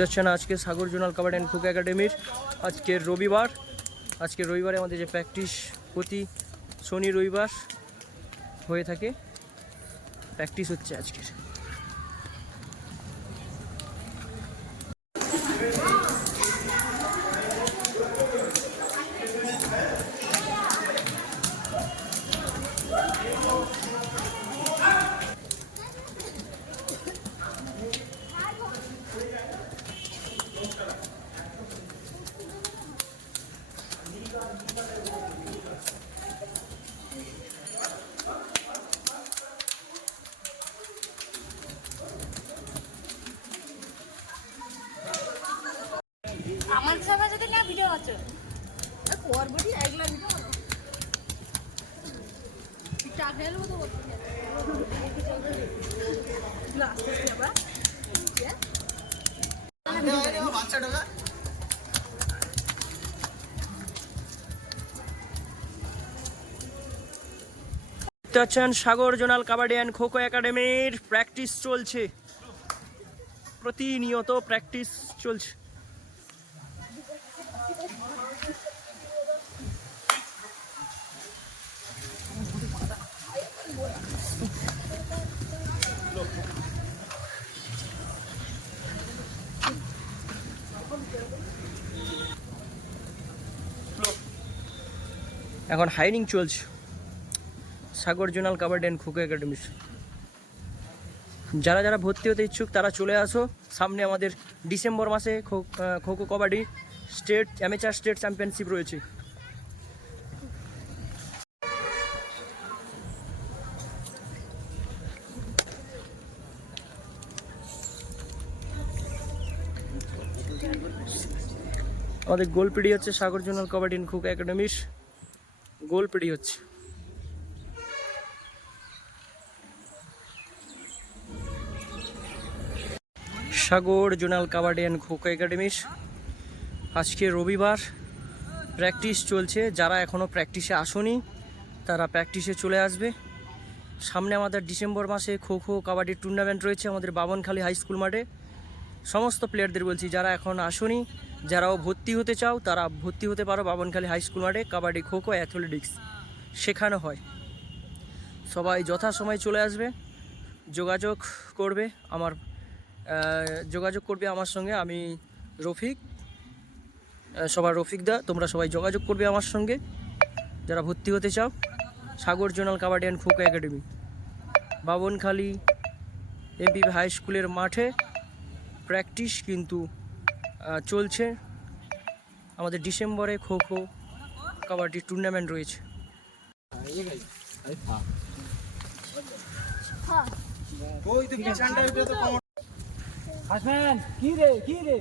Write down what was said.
দেখতে পাচ্ছেন আজকে সাগর জোনাল কাবাডি অ্যান্ড খোখো একাডেমির আজকের রবিবারে আমাদের যে প্র্যাকটিস প্রতি শনি রবিবার হয়ে থাকে, প্র্যাকটিস হচ্ছে আজকের। আমার সাথে যদি না ভিডিও আছে পরবর্তী এগুলা ভিডিও টাকা এলো তো না বাচ্চাটা সাগর জোনাল কাবাডি অ্যান্ড খোখো একাডেমির প্র্যাকটিস চলছে, প্রতিনিয়ত প্র্যাকটিস চলছে। এখন হাইরিং চলছে সাগর জোনাল কাবাডি অ্যান্ড খোখো একাডেমির। যারা যারা ভর্তি হতে ইচ্ছুক তারা চলে আসো। সামনে আমাদের ডিসেম্বর মাসে kho kho kabaddi amateur state championship রয়েছে। আমাদের গোলপিড়ি হচ্ছে সাগর জোনাল কাবাডি অ্যান্ড খোখো একাডেমির গোলপিড়ি হচ্ছে। সাগর জোনাল কাবাডি অ্যান্ড খোখো একাডেমির আজকে রবিবার প্র্যাকটিস চলছে। যারা এখনও প্র্যাকটিসে আসেনি তারা প্র্যাকটিসে চলে আসবে। সামনে আমাদের ডিসেম্বর মাসে খোখো কাবাডির টুর্নামেন্ট রয়েছে আমাদের বাবনখালী হাই স্কুল মাঠে। সমস্ত প্লেয়ারদের বলছি, যারা এখন আসেনি, যারাও ভর্তি হতে চাও তারা ভর্তি হতে পারো বাবনখালী হাই স্কুল মাঠে। কাবাডি খোখো অ্যাথলেটিক্স শেখানো হয়। সবাই যথাসময়ে চলে আসবে, যোগাযোগ করবে আমার সঙ্গে। আমি রফিক, রফিক দা, তোমরা সবাই যোগাযোগ করবে আমার সঙ্গে যারা ভর্তি হতে চাও। Sagar zonal kabaddi and kho kho academy Babankhali MP high স্কুলের মাঠে প্র্যাকটিস কিন্তু চলছে। আমাদের ডিসেম্বরে খোখো কাবাডি টুর্নামেন্ট রয়েছে। কি রে